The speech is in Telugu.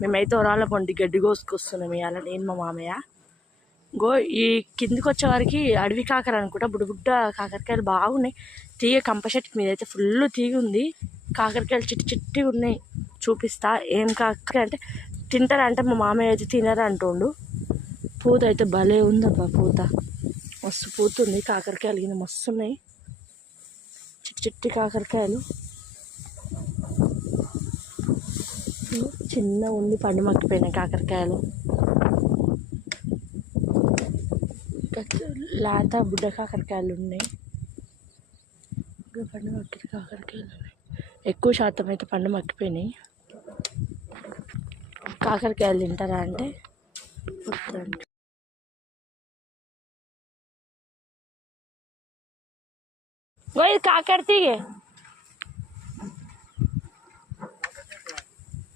మేమైతే వరాల పండి గడ్డి కోసుకొస్తున్నాం ఇవాళ నేను మా మామయ్య. గో ఈ కిందికి వచ్చే వారికి అడవి కాకర అనుకుంటా, బుడ్డ కాకరకాయలు బాగున్నాయి. తీగ కంప చెట్టు మీద అయితే ఫుల్ తీగ ఉంది. కాకరకాయలు చిట్టి ఉన్నాయి. చూపిస్తా ఏం కాకర అంటే తింటారంటే మా మామయ్య అయితే తినరు అంటుండు. పూత అయితే భలే ఉందబ్బా, పూత మస్తు పూతుంది. కాకరకాయలు కింద మస్తు ఉన్నాయి, చిట్టి కాకరకాయలు. చిన్న ఉంది, పండు మక్కిపోయినాయి కాకరకాయలు. లేత బుడ్డ కాకరకాయలు ఉన్నాయి, పండు మక్కిన కాకరకాయలు ఉన్నాయి. ఎక్కువ శాతం అయితే పండు మక్కిపోయినాయి. కాకరకాయలు తింటారా అంటే ఇది కాకర తీగే.